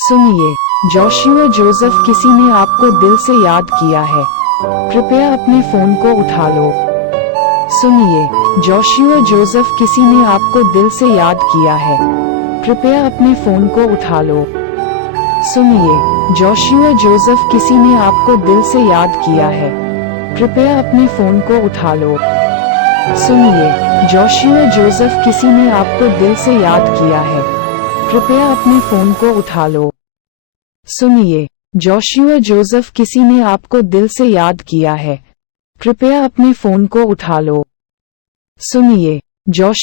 सुनिए, Joshua Joseph किसी ने आपको दिल से याद किया है। कृपया अपने फोन को उठा लो। सुनिए, जोशुआ जोसेफ किसी ने आपको दिल से याद किया है। कृपया अपने फोन को उठा लो। सुनिए, जोशुआ जोसेफ किसी ने आपको दिल से याद किया है। कृपया अपने फोन को उठा लो। सुनिए, जोशुआ जोसेफ किसी ने आपको दिल से याद किया है। कृपया अपने फोन को उठा लो। सुनिए, जोशुआ जोसेफ किसी ने आपको दिल से याद किया है। कृपया अपने फोन को उठा लो। सुनिए, जोश